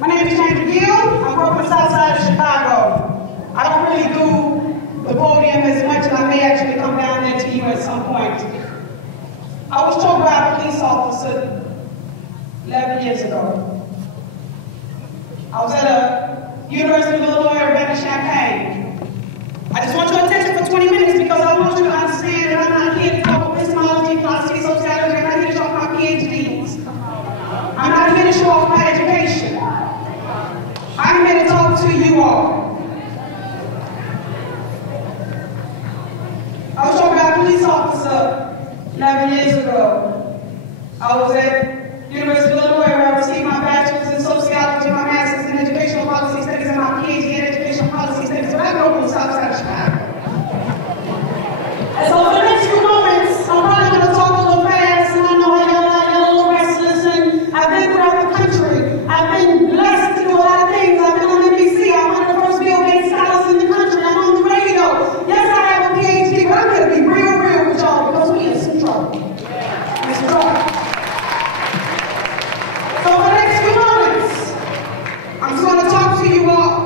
My name is Chandra Gill. I'm from the south side of Chicago. I don't really do the podium as much, and I may actually come down there to you at some point. I was told by a police officer 11 years ago. I was at a University of Illinois Urbana Champaign. I just want your attention for 20 minutes because I want you to understand that I'm not here to talk about epistemology, philosophy, sociology. I'm not here to show off my PhDs. I'm not here to show off my education. I'm here to talk to you all. I was told by a police officer 11 years ago. I was at University of Illinois where I received my bachelor's in sociology, my master's in educational policy studies, and my PhD in educational policy studies. So I grew up on the south side of Chicago. And so for the next few moments, I'm probably going to talk a little fast, and I know I got a little restless, and I've been throughout the country. I've been blessed to do a lot of things. I've been on NBC. I'm one of the first Bill Gates scholars in the country. I'm on the radio. Yes, I have a PhD, but I'm going to be real with y'all because we in some trouble. It's trouble. So for the next few moments, I'm just going to talk to you all.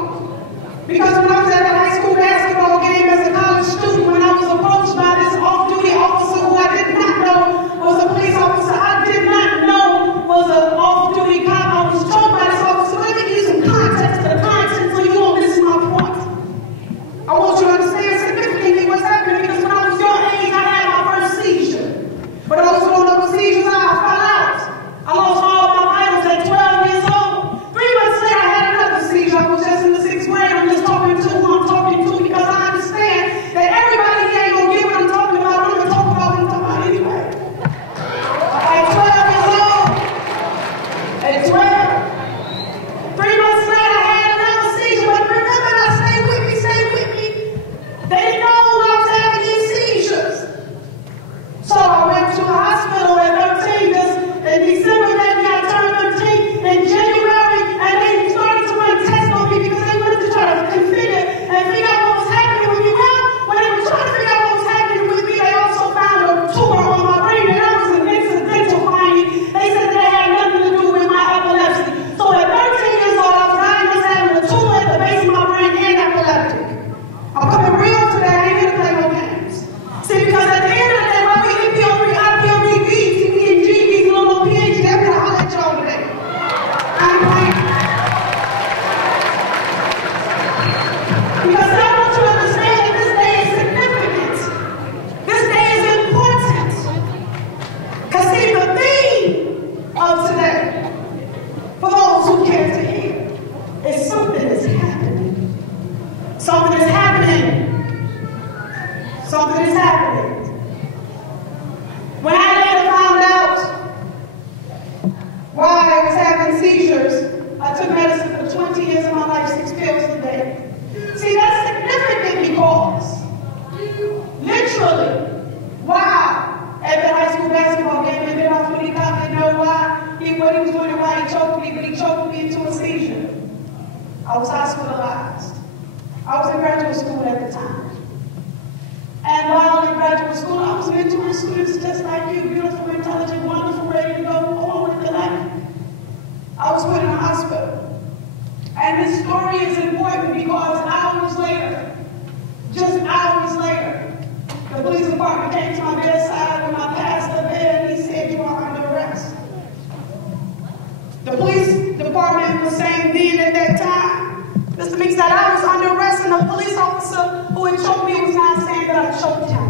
Because when I was at the high school basketball game as a college student, when I was approached by this off-duty officer who I did not know was a police officer, I did not know was an off-duty cop. I was told by this officer, let me give you some context to the content so you won't miss my point. I want you to understand significantly what's happening because when I was your age, I had my first seizure. But those who don't know what seizures are, I fell out. I lost all my vitals at 12 years old. 3 months later, I had another seizure. I was just in the 6th grade. I'm just talking to who I'm talking to because I understand that everybody here ain't going to get what I'm talking about. I'm going to talk about what I'm talking about anyway. At 12 years old, at 12, 3 months later, I had another seizure. But remember, now stay with me, stay with me. They didn't know I was having these seizures. So I went to the hospital at 13, just in December that year, I turned 13 in January, and they started to run tests on me because they wanted to try to configure and figure out what was happening with me. Well, when they were trying to figure out what was happening with me, they also found a tumor on my brain, and that was an incidental finding. They said that it had nothing to do with my epilepsy. So at 13 years old, I was diagnosed having a tumor at the base of my brain and epileptic. I'm coming real today. I ain't here to play no games. See, because at the end of the day, while we IPOD, TPD, and GBs, and little PhD, I'm going to holler at y'all today. I ain't playing. Because I want you to understand that this day is significant. This day is important. Because see, the theme of today, for those who care to hear, is something is happening. Something is happening. Something is happening. When I later found out why I was having seizures, I took medicine for 20 years of my life, 6 pills a day. See, that's significant because, literally, why at the high school basketball game, and then I was really cop didn't know why, what he was doing and why he choked me, but he choked me into a seizure. I was hospitalized. I was in graduate school at the time. And while in graduate school, I was mentoring students just like you, beautiful, intelligent, wonderful, ready to go on with their life. I was put in a hospital. And this story is important because hours later, just hours later, the police department came to my bedside with my pastor there and he said, you are under arrest. The police department was saying then at that time, Mr. Meeks, that I was under arrest, and the police officer who had choked me was now saying that I choked him.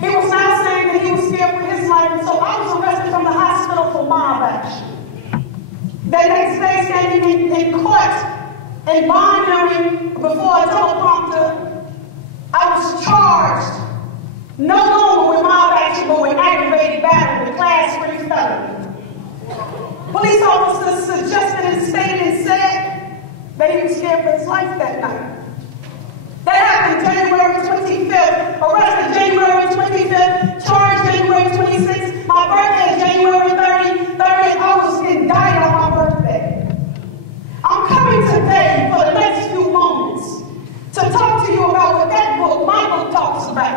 He was now saying that he was scared for his life, and so I was arrested from the hospital for mob action. The next day, standing in court, in bond hearing before a teleprompter, I was charged no longer with mob action, but with aggravated battery, with class 3 felony. Police officers suggested and stated and said that he was scared for his life that night. That happened January 25th, arrested January 25th, charged January 26th. My birthday is January 30th. I was indicted on my birthday. I'm coming today for the next few moments to talk to you about what that book, my book, talks about.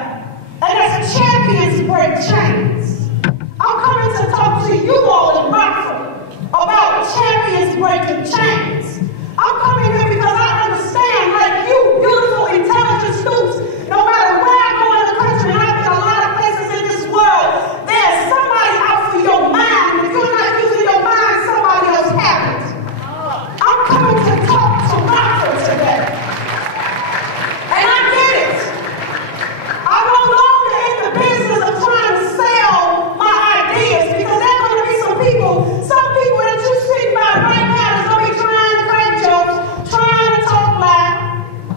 And that's Champions Break Chains. I'm coming to talk to you all in Rockford about Champions breaking chains. I'm coming here because I understand, like you, beautiful, intelligent students, no matter where I go in the country, and I've been a lot of places in this world, there's somebody out for your mind. If you're not using your mind, somebody else has it. I'm coming to talk to Martha today. And I get it. I'm no longer in the business of trying to sell my ideas, because there's going to be some people that you see by right now that's going to be trying to crack jokes, trying to talk loud.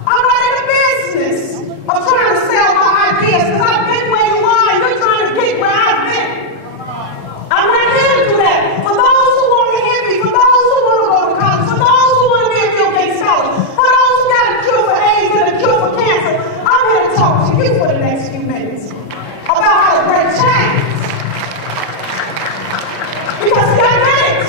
I'm not in the business of trying to sell my ideas, because I've been where you are and you're trying to get where I've been. I'm not here to do that. For those who want to hear me, for those who want to go to college, for those who want to be a Bill Gates scholar, for those who got a cure for AIDS and a cure for cancer, I'm here to talk to you for the next few minutes about how to break chains. Because see, I get it.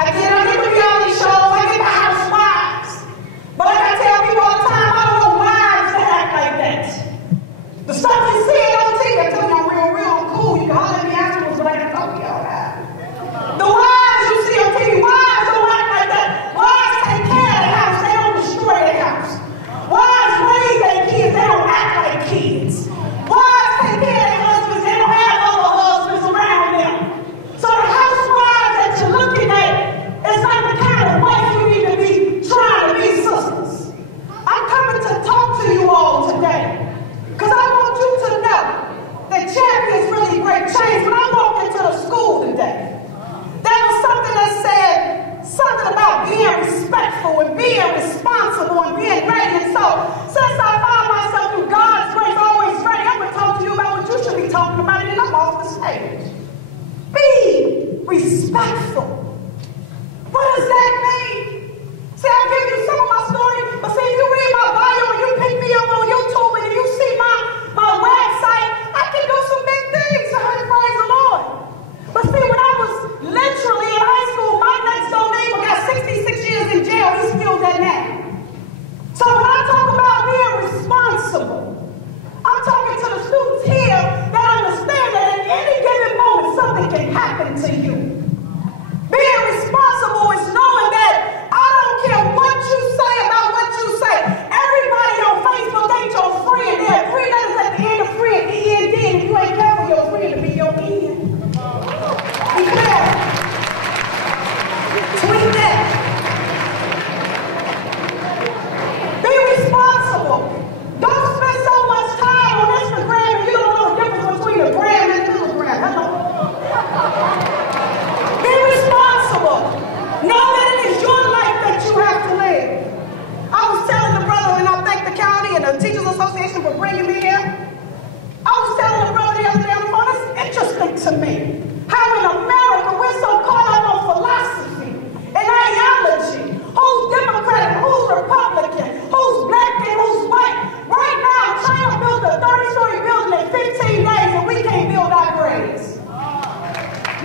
I get the reality shows, I get the housewives. But like I tell people all the time, I don't know wives that act like that. The stuff you see on TV, I tell you I'm real, I'm cool. You can holler at me afterwards, but I can talk to you all that. The wives you see on TV, wives don't act like that. Wives take care of the house, they don't destroy the house. Wives raise their kids, they don't act like kids. Wives take care of their husbands, they don't have other husbands around them. So the housewives that you're looking at is not the kind of wife you need to be trying to be sisters. I'm coming to talk to you all today, because I want you to know that champions really break chains. When I walked into the school today, there was something that said something about being respectful and being responsible and being ready. And so, since I found myself through God's grace always ready, I'm going to talk to you about what you should be talking about, and I'm off the stage. Be respectful. What does that mean? See, I'll give you some of my story, but see, if you read my bio and you pick me up on YouTube and you see my website, I can do some big things. Praise the Lord. But see, when I was literally in high school, my next door neighbor got 66 years in jail. He's still dead now. So when I talk about being responsible, I'm talking to the students here that understand that at any given moment, something can happen to you. Being responsible is knowing that I don't care what you say about what you say. Everybody on Facebook ain't your friend. There are three letters at the end of friend, E-N-D, and if you ain't careful, your friend will be your end. Be careful. Tweet that. Be responsible. Don't spend so much time on Instagram and you don't know the difference between a gram and a kilogram. Hello. Be responsible. Know that it is your life that you have to live. I was telling the brother, and I thank the county and the Teachers Association for bringing me here. I was telling the brother the other day on the phone, it's interesting to me how in America we're so caught up on philosophy and ideology. Who's Democratic, who's Republican, who's black and who's white. Right now, China built a 30-story building in 15 days and we can't build our grades.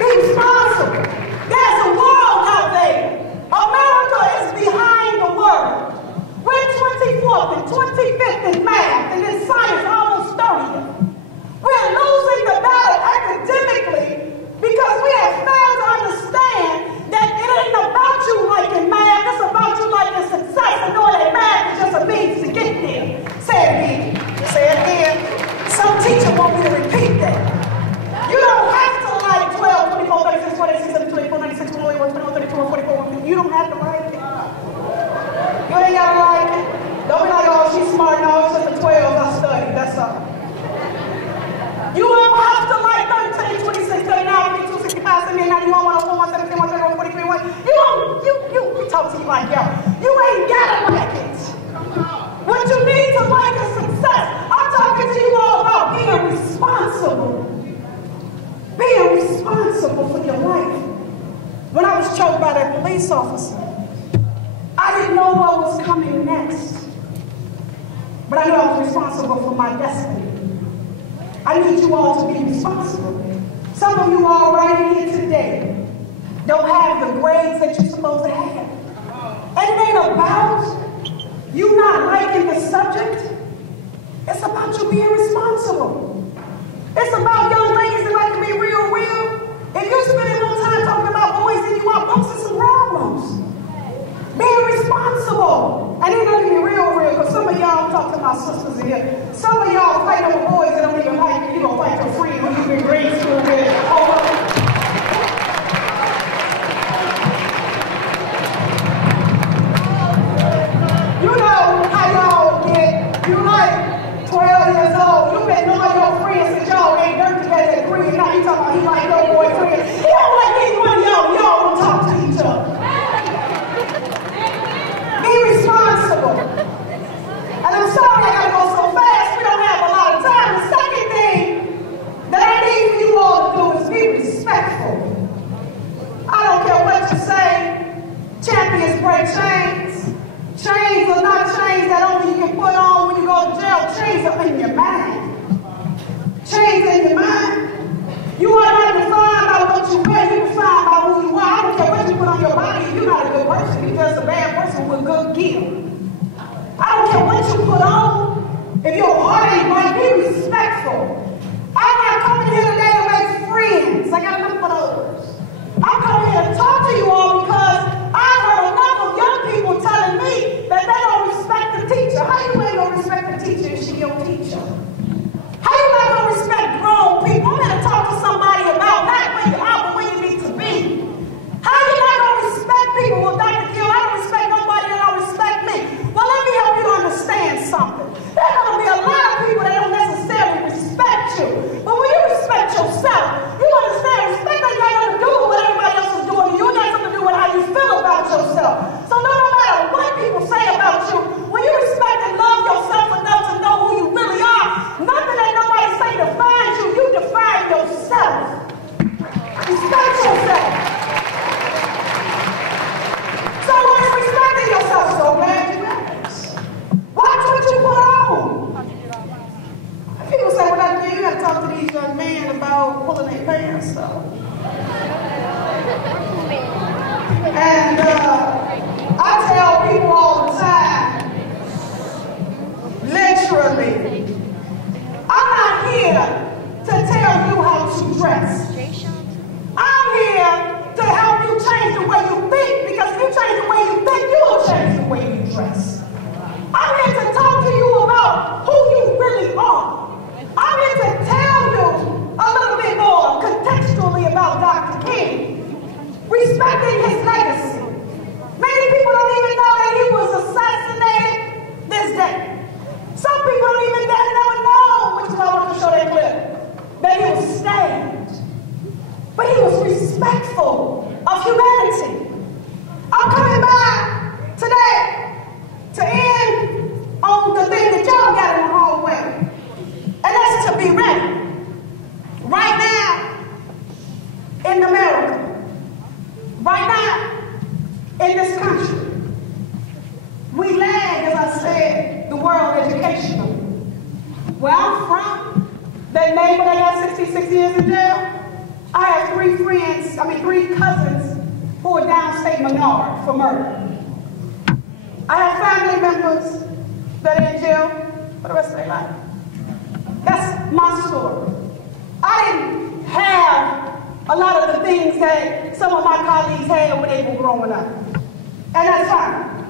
Be responsible. There's a world out there. America is behind the world. We're 24th and 25th in math, and in science almost 30th. We're losing the battle academically because we have failed to understand that it ain't about you liking math, it's about you liking success and knowing that math is just a means to get there. Say it again. Say it again. Some teacher want me to repeat that. You don't have to like 12, 24, 36, 26, 27, 24, 96, 21, 22, 44. You don't have to like it. You ain't got to like it. Don't be like, oh, she's smart. No, it's just a 12. I studied. That's all. You don't have to like 13, 26, 39, 52, 65, 78, 91, 104, 117, 131, 43, 1. You talk to you like, yo, you ain't got to like it. What you need to like is success. I'm talking to you all about being responsible. Being responsible for your life. When I was choked by that police officer, I didn't know what was coming next. But I knew I was responsible for my destiny. I need you all to be responsible. Some of you all right here today don't have the grades that you're supposed to have. And it ain't about you not liking the subject. It's about you being responsible. It's about young ladies that like to be real. If you're spending more time talking about boys than you are books, it's some problems. Being responsible. And it don't even real, because some of y'all, I'm talking to my sisters in here, some of y'all fight over boys that don't even like you. You're going to fight your friend who you've been grade school with. You know how y'all get, you like 12 years old. You've been knowing your friends since y'all ain't dirt together at 3, and now you talking about he like your boyfriend. He don't like neither one of y'all. Y'all don't talk to each other. Be responsible. And I'm sorry I gotta go so fast. We don't have a lot of time. The second thing that I need for you all to do is be respectful. I don't care what you say. Champions break chains. Chains are not chains that only you can put on when you go to jail. Chains are in your mind. Chains in your mind. You are not defined by what you wear. You're defined by who you are. I don't care what you put on your body. If you're not a good person, you're just a bad person with good gear. I don't care what you put on. If your heart ain't right, be respectful. I'm not coming here today to make friends. I got enough of those. I'm coming here to talk to you all because I've heard enough of young people telling me that they don't respect the teacher. How you ain't gonna respect the teacher if she your teacher? How you not gonna respect grown people? I'm here to talk to somebody about not where you are, but where you need to be. How you not gonna respect people? Well, Dr. Gill, I don't respect nobody that don't respect me. Well, let me help you to understand something. There's gonna be a lot of people that don't necessarily respect you. But when you respect yourself, you understand respect ain't got nothing to do with what everybody else is doing. You got something to do with how you feel about yourself. So no matter what people say about you, when you respect and love yourself enough to know who you really are, nothing that nobody say defines you. You define yourself. Respect yourself. So when it's respecting yourself so bad, you matters. Watch what you put on. People say, well, Dr. Gill, you got to talk to these young men about pulling their pants up. And I tell people all the time, literally, I'm not here to tell you how to dress. I'm here to help you change the way you think, because if you change the way you think, you'll change the way you dress. I'm here to talk to you about who you really are. I'm here to tell you a little bit more contextually about Dr. King, respecting his legacy. Many people don't even know that he was assassinated this day. Some people don't even never know, which is why I want to show that clip, that he was stabbed. But he was respectful of humanity. I'm coming by today to end on the thing that y'all got in the hallway. And that's to be ready. Right now, in America, right now, in this country, we lag, as I said, the world educational. Where I'm from, that neighbor that got 66 years in jail, I have 3 cousins who are downstate Menard for murder. I have family members that are in jail for the rest of their life. That's my story. I didn't have a lot of the things that some of my colleagues had when they were growing up. And that's fine.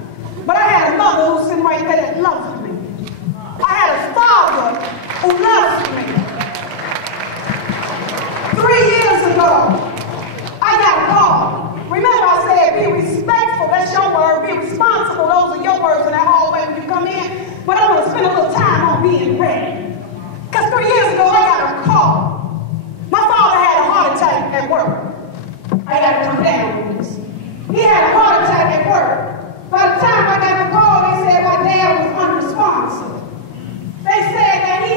But I had a mother who's sitting right there that loved me. I had a father who loved me. 3 years ago, I got a call. Remember I said be respectful, that's your word. Be responsible, those are your words in that hallway when you come in. But I want to spend a little time on being ready. Because 3 years ago, I got a call. My father had a heart attack at work. I got to come down with this. He had a heart attack at work. By the time I got the call, they said my dad was unresponsive. They said that he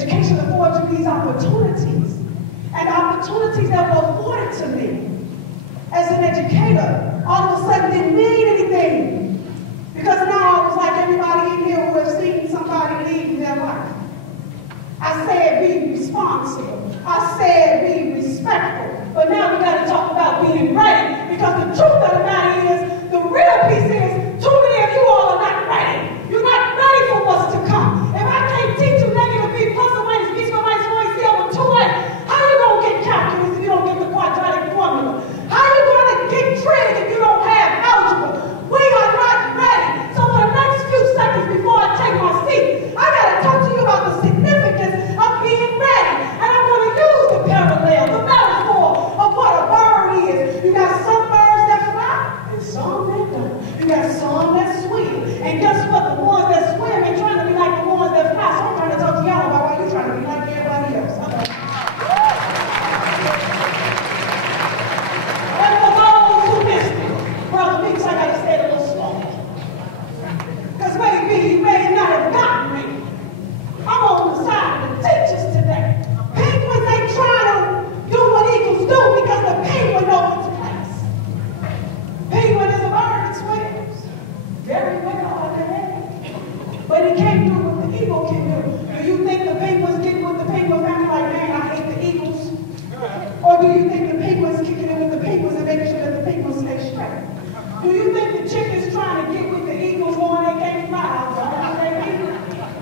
Education affords you these opportunities. And the opportunities that were afforded to me as an educator all of a sudden didn't mean anything. Because now I was like everybody in here who has seen somebody leave their life. I said be responsible. I said be respectful. But now we got to talk about being ready, because the truth of the matter is, the real piece is, too many of you all are not ready. You're not ready for what's to come. If I can't teach you negative b plus or minus b squared minus 4ac over 2a, how you going to get calculus if you don't get the quadratic formula? How you going to get trig if you don't have algebra? We are not ready. So for the next few seconds before I take my seat, I got to talk to you about the significance of being ready. And I'm going to use the parallel, the metaphor of what a bird is. You got some birds that fly and some that don't. You got some that swim. And guess what? The ones that swim ain't trying to be like the ones that fly. So I'm trying to talk to y'all about why you're trying to be like everybody else. Okay. And for those who missed it, Brother Meeks, I got to say it a little slower. Because maybe you may not have gotten me. I'm on the side of the teachers today. Penguins ain't trying to do what eagles do because the penguin knows its place. Penguin is a bird that swims very well on the head. But he can't do what the eagle can do. Do you think the penguins get with the penguin family like, man, I hate the eagles? Or do you think the penguins kicking in with the penguins and making sure that the penguins stay straight? Do you think the chickens trying to get with the eagles going, they can't fly?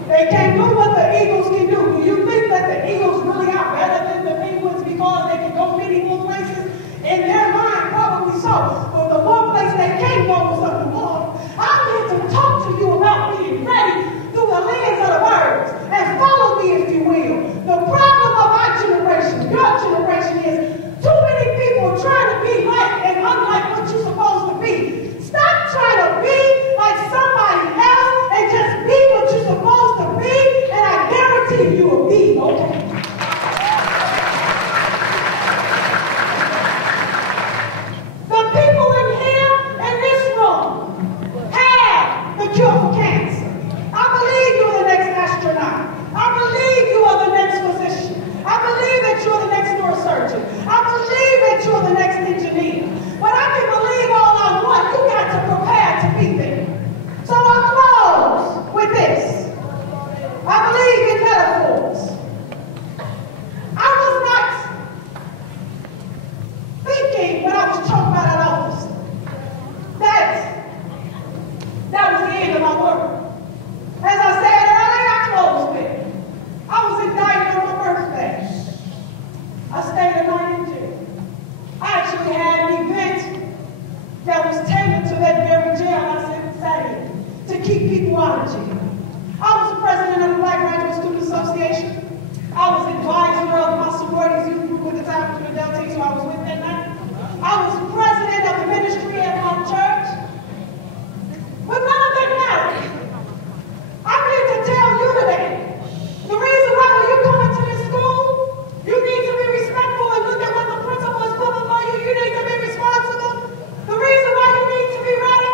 They can't do what the eagles can do. Do you think that the eagles really are better than the penguins because they can go many more places? In their mind, probably so. But the one place they can't go is underwater. I'm here to talk to you about being ready through the lens of the birds. And follow me, if you will. The problem of our generation, your generation, is too many people trying to be like and unlike what you're supposed to be. Stop trying to be like somebody else and just be what you're supposed to be, and I guarantee you will be okay. The people in here, in this room, have the cure for cancer. I believe you're the next astronaut. I believe you are the next physician. I believe that you're the next neurosurgeon. I believe that you're the next engineer. But I can believe all I want. You got to prepare to be there. So I close with this. I believe in metaphors. I was not thinking when I was talking about that officer that was the end of my work. As I said earlier, I closed it. I was indicted on my birthday. I stayed a night in jail. I actually had an event that was tailored to that very jail I sat in to keep people out of jail. I was the president of the Black Graduate Student Association. I was advisor of my sororities youth group at the time for the Delta, so I was with that night. I was president of the ministry at my church. But none of that mattered. I'm here to tell you today, the reason why when you come into this school, you need to be respectful and look at what the principal is putting for you. You need to be responsible. The reason why you need to be ready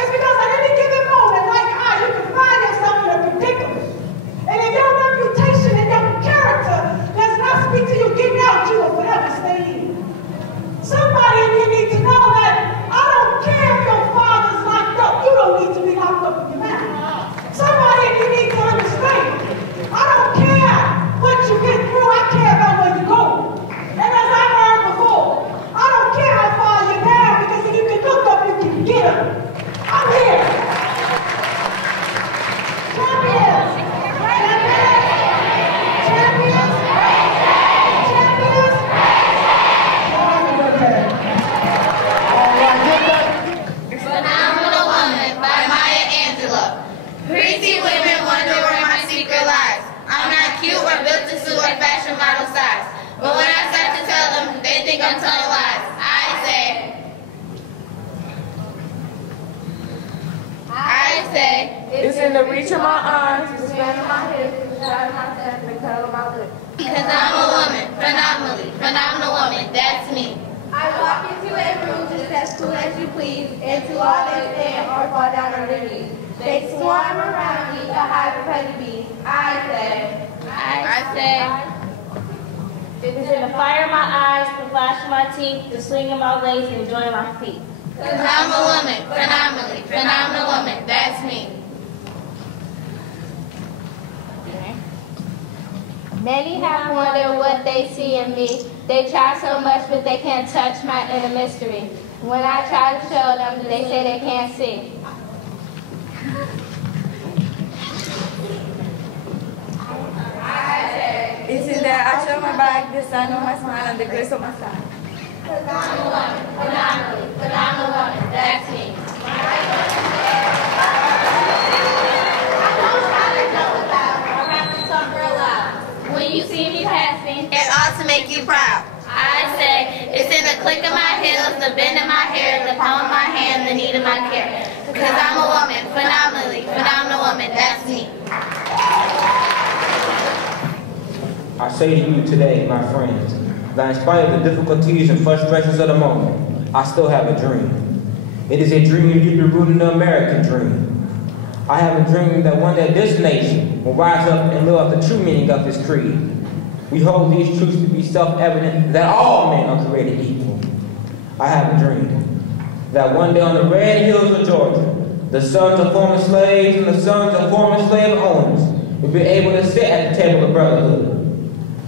is because at any given moment, like you can find yourself in a predicament. And if your reputation and your character does not speak to you getting out, you will forever stay in. Somebody in here needs to know that I don't care if your father's locked up. You don't need to be locked up in your mouth. Somebody in here needs to understand. I don't care what you get through. I care about where you go. And as I heard before, I don't care how far you're down, because if you can look up, you can get up. I'm here. Champions. Champions. Champions. Phenomenal Woman by Maya Angelou. Pretty women wonder where my secret lies. I'm not cute or built to suit a fashion model size. But when I start to tell them, they think I'm telling lies. I say, it's in the reach of my arms, the span of my hips, the shine of my chest, and the cut of my lips. because I'm a woman, phenomenal woman, that's me. I walk into a room just as cool as you please, and to all they stand or fall down on their knees. They swarm around me, a hive of honeybees. I say, I said, it is in the fire of my eyes, the flash of my teeth, the swing of my legs, and the joy of my feet. because I'm a woman, phenomenally, phenomenal woman, that's me. Many have wondered what they see in me. They try so much, but they can't touch my inner mystery. When I try to show them, they say they can't see. It's in there, I show my back, the sun on my smile, and the grace on my side. Because I'm a woman, phenomenally, phenomenal woman, that's me. When you see me passing, It ought to make you proud. I say, it's in the click of my heels, the bend of my hair, the palm of my hand, the need of my care. Because I'm a woman, phenomenally, phenomenal woman, that's me. I say to you today, my friends, that in spite of the difficulties and frustrations of the moment, I still have a dream. It is a dream deeply rooted in the American dream. I have a dream that one day this nation will rise up and live out the true meaning of this creed. We hold these truths to be self-evident that all men are created equal. I have a dream that one day on the red hills of Georgia, the sons of former slaves and the sons of former slave owners will be able to sit at the table of brotherhood.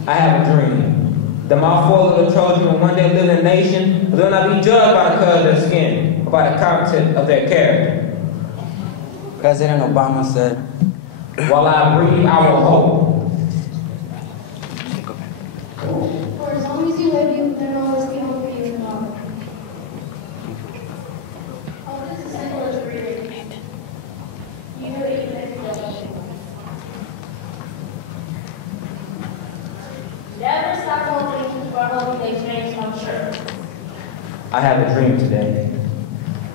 I have a dream that my four little children will one day live in a nation where they'll not be judged by the color of their skin or by the content of their character. President Obama said, while I breathe, I will hope. For as long as you live, you can always be home for you and mom. Hope is as simple as breathing. You know that you can feel. never stop hoping for hope they change, I'm sure. I have a dream today.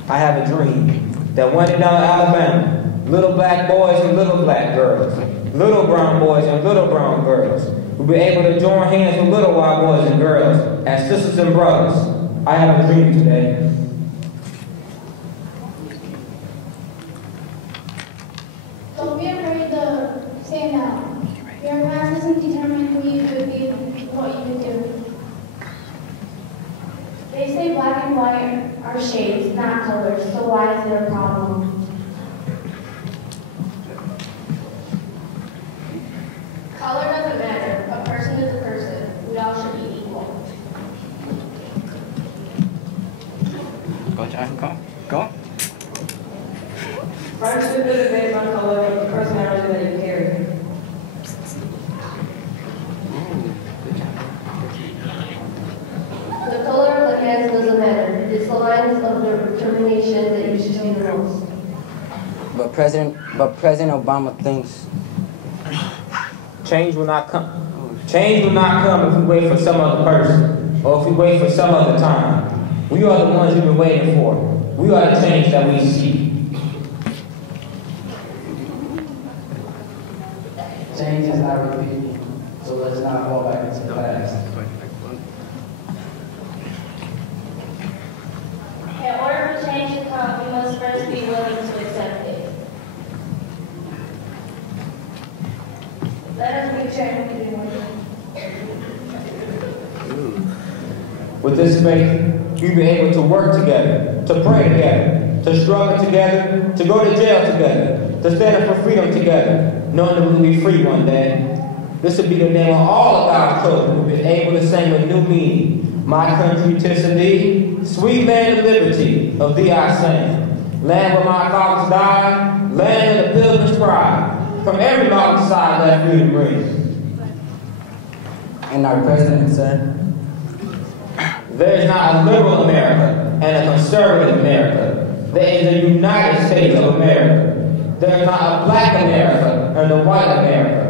I have a dream that one day down in Alabama, little black boys and little black girls, little brown boys and little brown girls will be able to join hands with little white boys and girls as sisters and brothers. I have a dream today. Don't be afraid to stand out. Your past doesn't determine who you could be and what you could do. They say black and white are shades, not colors, so why is there a problem? Color doesn't matter. A person is a person. We all should be equal. go, John, go, go. Friendship isn't based on color, but the personality that you carry. The color of the hands doesn't matter. It's the lines of the determination that you should see the most. But President Obama thinks Change will not come. Change will not come if we wait for some other person or if we wait for some other time. We are the ones we've been waiting for. We are the change that we seek. Change is not repeating, so let's not fall back into the past. In order for change to come, we must first be willing to accept it. Let us be change. With this faith, we'll be able to work together, to pray together, to struggle together, to go to jail together, to stand up for freedom together, knowing that we'll be free one day. This will be the name of all of God's children who've been able to sing with new meaning. My country, 'tis of thee, sweet land of liberty, of thee I sing. Land where my fathers died, land of the pilgrim's pride. From every mountain side let freedom ring. and our president said, There is not a liberal America and a conservative America. There is a United States of America. There is not a black America and a white America,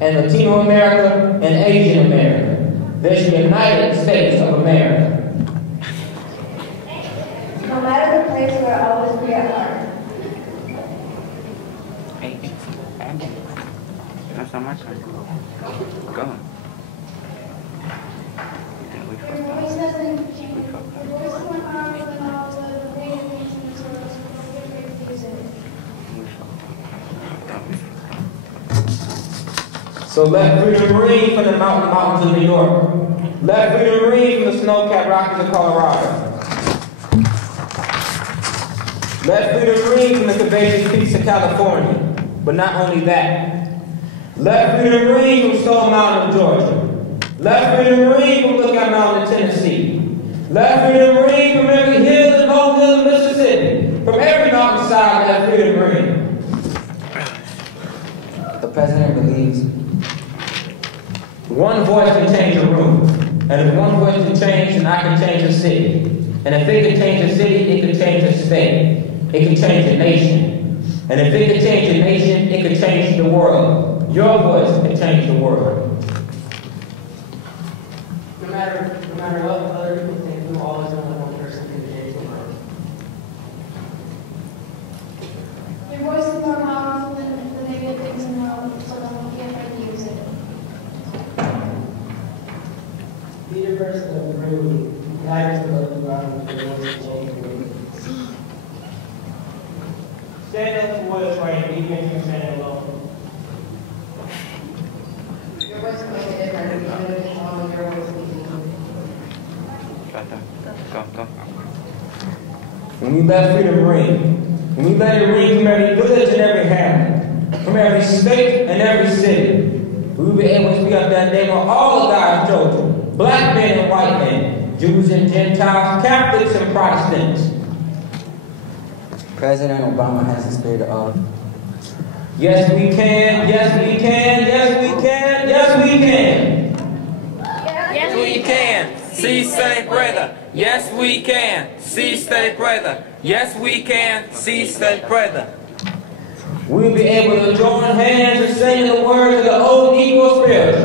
and Latino America and Asian America. There's the United States of America. No matter the place, we're always be at heart. hey, Andy, that's not my turn. Go. Your voice doesn't change. Your voice is more powerful than all the great things in this world, so feel free to use it. So let freedom ring from the mountains of New York. Let freedom ring from the snow-capped Rockies of Colorado. Let freedom ring from the curvaceous peaks of California. But not only that. Let freedom ring from Stone Mountain of Georgia. Let freedom ring from Lookout Mountain of Tennessee. Let freedom ring from every hill and molehill in Mississippi. From every mountainside, let freedom ring. The president believes one voice can change a room. And if one voice can change, then I can change a city. And if it can change a city, it can change a state. It can change a nation. And if it can change a nation, it can change the world. Your voice can change the world. No matter what other people think, we'll always only one person can change the world. Your voice is more powerful than the negative things in the world, so don't be afraid to use it. Be the person of the room, guide us to look around with your voice to change the world. Stand up for what is right, even if you stand alone. Your voice can make a difference, even if it's only your voice speaking. Go. When we let freedom ring, when we let it ring from every village and every hamlet, from every state and every city, we will be able to speak up that name of all of God's children, black men and white men, Jews and Gentiles, Catholics and Protestants. President Obama has the spirit of yes we can, yes we can, yes we can, yes we can. Yes we can. See, say, brother. Yes we can. See, say, brother. Yes we can. See, say, brother. We'll be able to join hands and sing the words of the old Negro spiritual.